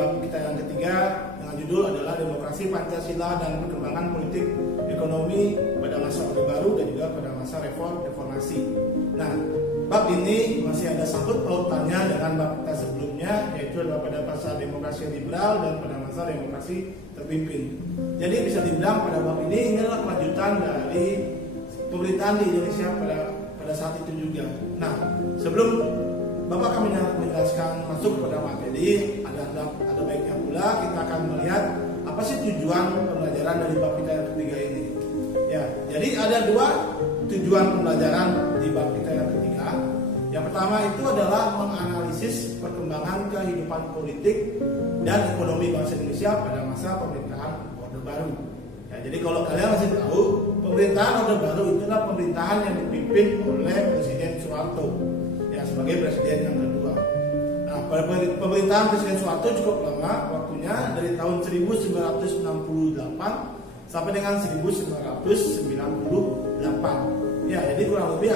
bab kita yang ketiga dengan judul adalah Demokrasi Pancasila dan Perkembangan Politik Ekonomi pada masa Orde Baru dan juga pada masa reformasi. Nah, bab ini masih ada sangkut pautannya dengan bab kita sebelumnya, yaitu adalah pada masa demokrasi liberal dan pada masa demokrasi terpimpin. Jadi bisa dibilang pada bab ini adalah kelanjutan dari pemerintahan di Indonesia pada saat itu juga. Nah, sebelum Bapak akan menjelaskan masuk kepada materi, ada baiknya pula kita akan melihat apa sih tujuan pembelajaran dari bab kita yang ketiga ini. Ya, jadi ada dua tujuan pembelajaran di bab kita yang ketiga. Yang pertama itu adalah menganalisis perkembangan kehidupan politik dan ekonomi bangsa Indonesia pada masa pemerintahan Orde Baru. Ya, jadi kalau kalian masih tahu, pemerintahan Orde Baru itu adalah pemerintahan yang dipimpin oleh Presiden Soeharto ya, sebagai presiden yang kedua. Nah, pada pemerintahan Presiden Soeharto cukup lama waktunya, dari tahun 1968 sampai dengan 1998. Ya, jadi kurang lebih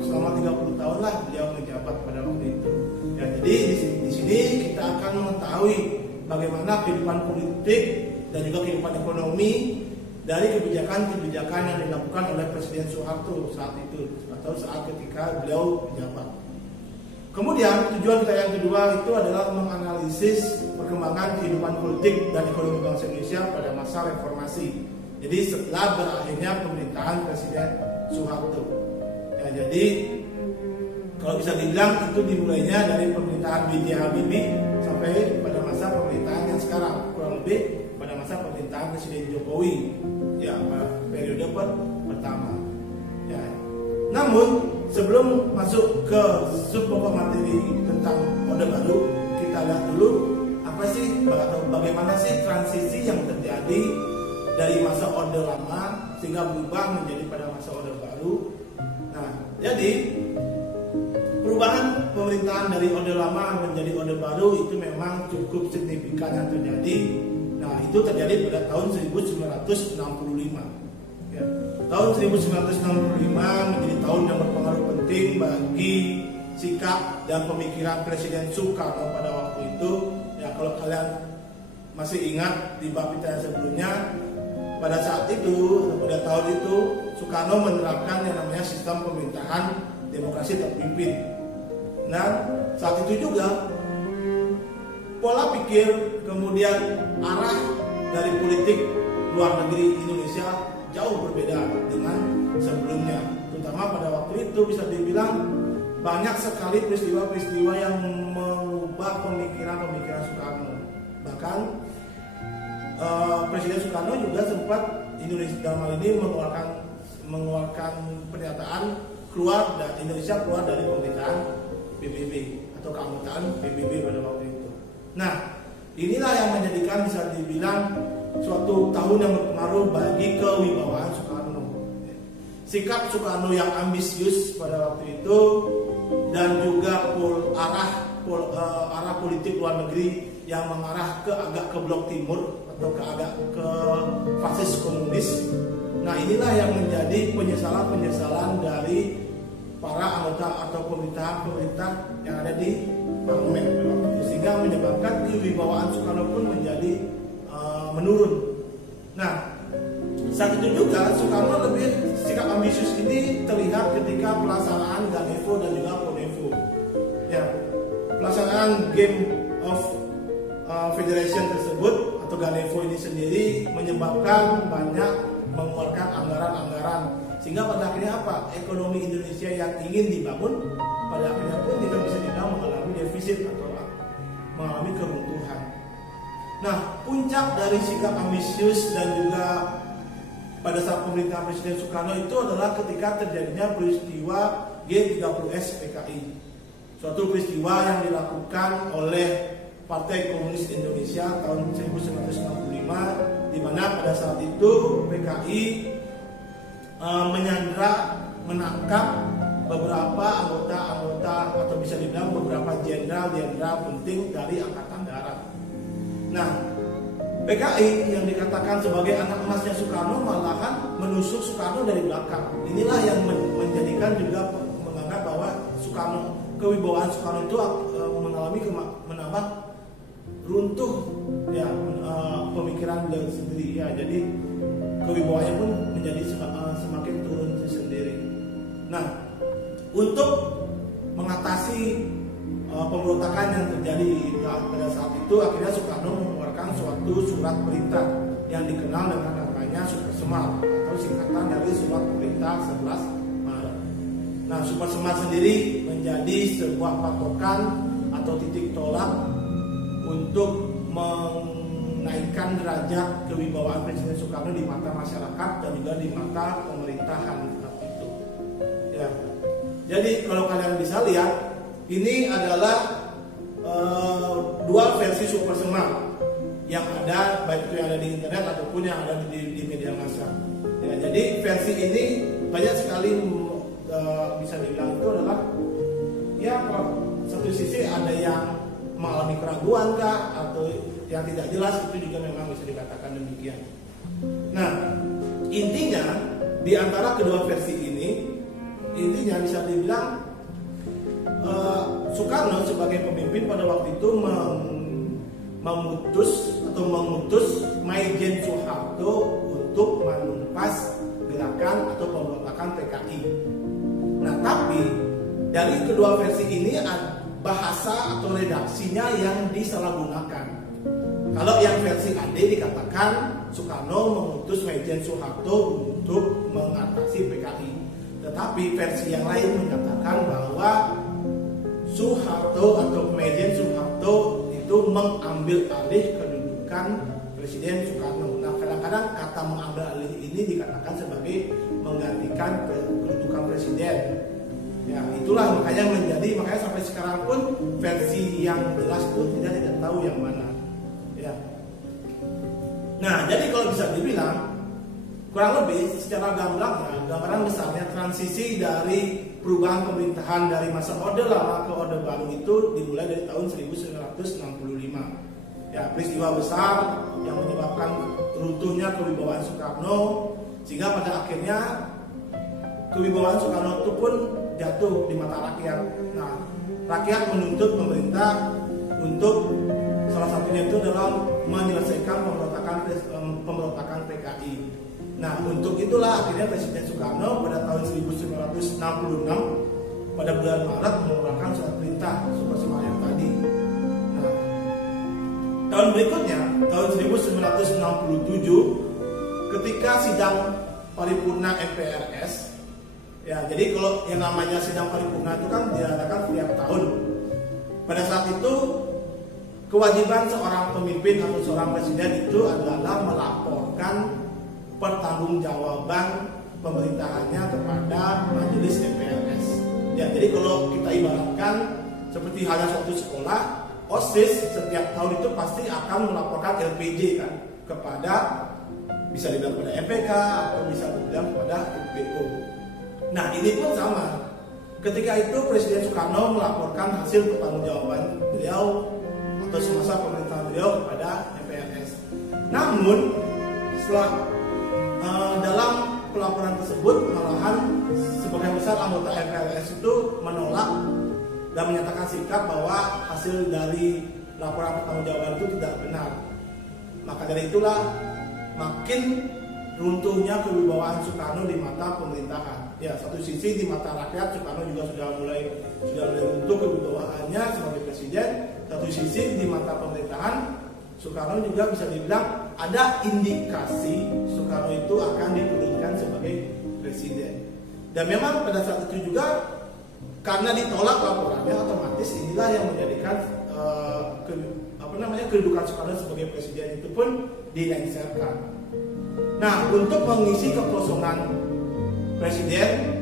selama 30 tahun lah beliau menjabat pada waktu itu. Ya, jadi di sini kita akan mengetahui bagaimana kehidupan politik dan juga kehidupan ekonomi dari kebijakan-kebijakan yang dilakukan oleh Presiden Soeharto saat itu atau saat ketika beliau menjabat. Kemudian tujuan kita yang kedua itu adalah menganalisis perkembangan kehidupan politik dan ekonomi bangsa Indonesia pada masa reformasi. Jadi setelah berakhirnya pemerintahan Presiden Soeharto. Ya, jadi kalau bisa dibilang itu dimulainya dari pemerintahan B.J. Habibie sampai pada masa pemerintahan yang sekarang, kurang lebih pada masa pemerintahan Presiden Jokowi. Ya, pada periode pertama. Ya. Namun sebelum masuk ke sub-pokok materi tentang Orde Baru, kita lihat dulu apa sih atau bagaimana sih transisi yang terjadi dari masa Orde Lama sehingga berubah menjadi pada masa Orde Baru. Nah, jadi perubahan pemerintahan dari Orde Lama menjadi Orde Baru itu memang cukup signifikan yang terjadi. Nah, itu terjadi pada tahun 1965. Ya. Tahun 1965 menjadi tahun yang berpengaruh penting bagi sikap dan pemikiran Presiden Soekarno pada waktu itu. Ya, kalau kalian masih ingat di bab kita yang sebelumnya, pada saat itu, pada tahun itu, Soekarno menerapkan yang namanya sistem pemerintahan demokrasi terpimpin. Nah, saat itu juga pola pikir kemudian arah dari politik luar negeri Indonesia jauh berbeda dengan sebelumnya. Terutama pada waktu itu bisa dibilang banyak sekali peristiwa-peristiwa yang mengubah pemikiran-pemikiran Soekarno. Bahkan Presiden Soekarno juga sempat Indonesia dalam hal ini mengeluarkan pernyataan Indonesia keluar dari pemerintahan PBB atau keanggotaan PBB pada waktu itu. Nah, inilah yang menjadikan bisa dibilang suatu tahun yang berpengaruh bagi kewibawaan Soekarno. Sikap Soekarno yang ambisius pada waktu itu dan juga arah politik luar negeri yang mengarah agak ke blok timur atau agak ke fasis komunis. Nah, inilah yang menjadi penyesalan dari para anggota atau pemerintah yang ada di parlemen sehingga menyebabkan kewibawaan Soekarno pun menjadi menurun. Nah, saat itu juga Soekarno lebih sikap ambisius ini terlihat ketika pelaksanaan Ganevo dan juga Konevo. Ya, pelaksanaan Game of Federation tersebut atau Ganevo ini sendiri menyebabkan banyak mengeluarkan anggaran-anggaran sehingga pada akhirnya apa? Ekonomi Indonesia yang ingin dibangun pada akhirnya pun tidak bisa dibilang mengalami defisit atau mengalami keruntuhan. Nah, puncak dari sikap ambisius dan juga pada saat pemerintahan Presiden Soekarno itu adalah ketika terjadinya peristiwa G30S PKI. Suatu peristiwa yang dilakukan oleh Partai Komunis Indonesia tahun 1965, di mana pada saat itu PKI menyandra, menangkap beberapa anggota atau bisa dibilang beberapa jenderal-jenderal penting dari Angkatan Darat. Nah, PKI yang dikatakan sebagai anak emasnya Soekarno malahan menusuk Soekarno dari belakang. Inilah yang menjadikan juga menganggap bahwa kewibawaan Soekarno itu mengalami menambah runtuh ya pemikiran beliau sendiri ya. Jadi kewibawaannya pun menjadi semakin turun sendiri. Nah, untuk mengatasi pemberontakan yang terjadi pada saat itu, akhirnya Soekarno mengeluarkan suatu surat perintah yang dikenal dengan namanya Super Semar atau singkatan dari Surat Perintah 11 Maret. Nah, Super Semar sendiri menjadi sebuah patokan atau titik tolak untuk menaikkan derajat kewibawaan Presiden Soekarno di mata masyarakat dan juga di mata pemerintahan saat itu. Ya. Jadi kalau kalian bisa lihat, ini adalah dua versi Super Semar yang ada, baik itu yang ada di internet ataupun yang ada di media massa. Ya, jadi versi ini banyak sekali bisa dibilang itu adalah ya satu sisi ada yang mengalami keraguan kah atau yang tidak jelas, itu juga memang bisa dikatakan demikian. Nah, intinya di antara kedua versi ini, intinya bisa dibilang Soekarno sebagai pemimpin pada waktu itu mengutus Maijen Soeharto untuk menumpas gerakan atau pemberontakan PKI. Nah, tapi dari kedua versi ini bahasa atau redaksinya yang disalahgunakan. Kalau yang versi AD dikatakan Soekarno mengutus Maijen Soeharto untuk mengatasi PKI, tetapi versi yang lain menyatakan bahwa Soeharto atau Maijen Soeharto itu mengambil alih kedudukan Presiden Soekarno. Nah, kadang-kadang kata mengambil alih ini dikatakan sebagai menggantikan kedudukan Presiden. Ya, itulah makanya sampai sekarang pun versi yang jelas itu tidak tahu yang mana. Ya. Nah, jadi kalau bisa dibilang kurang lebih secara gamblang ya, gambaran besarnya transisi dari perubahan pemerintahan dari masa Orde Lama ke Orde Baru itu dimulai dari tahun 1965. Ya, peristiwa besar yang menyebabkan runtuhnya kewibawaan Soekarno, sehingga pada akhirnya kewibawaan Soekarno itu pun jatuh di mata rakyat. Nah, rakyat menuntut pemerintah untuk salah satunya itu adalah menyelesaikan pemberontakan PKI. Nah, untuk itulah akhirnya Presiden Soekarno pada tahun 1966 pada bulan Maret mengeluarkan surat perintah Super Semar yang tadi. Nah, tahun berikutnya, tahun 1967, ketika sidang paripurna MPRS, ya, jadi kalau yang namanya sidang paripurna itu kan diadakan setiap tahun. Pada saat itu kewajiban seorang pemimpin atau seorang presiden itu adalah melaporkan pertanggungjawaban pemerintahannya kepada majelis MPRS. Ya, jadi kalau kita ibaratkan seperti halnya suatu sekolah, OSIS setiap tahun itu pasti akan melaporkan LPJ kan kepada, bisa dibilang kepada MPK atau bisa dibilang kepada MPO. Nah, ini pun sama. Ketika itu Presiden Soekarno melaporkan hasil pertanggungjawaban beliau atau semasa pemerintahan beliau kepada MPRS. Namun setelah dalam pelaporan tersebut malahan sebagian besar anggota MPRS itu menolak dan menyatakan sikap bahwa hasil dari laporan pertanggungjawaban itu tidak benar. Maka dari itulah makin runtuhnya kewibawaan Soekarno di mata pemerintahan. Ya, satu sisi di mata rakyat Soekarno juga sudah mulai runtuh kewibawaannya sebagai presiden. Satu sisi di mata pemerintahan Soekarno juga bisa dibilang ada indikasi Soekarno itu akan diturunkan sebagai presiden. Dan memang pada saat itu juga karena ditolak laporannya, otomatis inilah yang menjadikan kedudukan Soekarno sebagai presiden itu pun dilengserkan. Nah, untuk mengisi kekosongan presiden,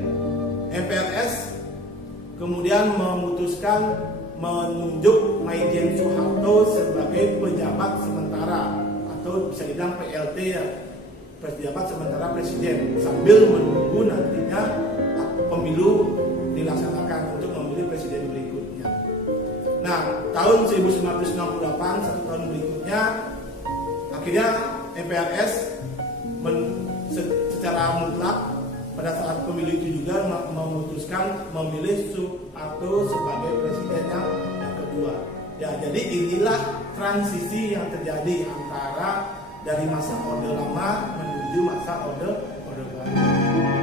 MPRS kemudian memutuskan menunjuk Maijen Soeharto sebagai pejabat sementara atau bisa dibilang PLT ya, pejabat sementara presiden, sambil menunggu nantinya pemilu dilaksanakan untuk memilih presiden berikutnya. Nah, tahun 1968, satu tahun berikutnya, akhirnya MPRS secara mutlak pada saat pemilu itu juga memutuskan memilih Soeharto sebagai presiden yang kedua. Ya, jadi inilah transisi yang terjadi antara dari masa Orde Lama menuju masa Orde Baru.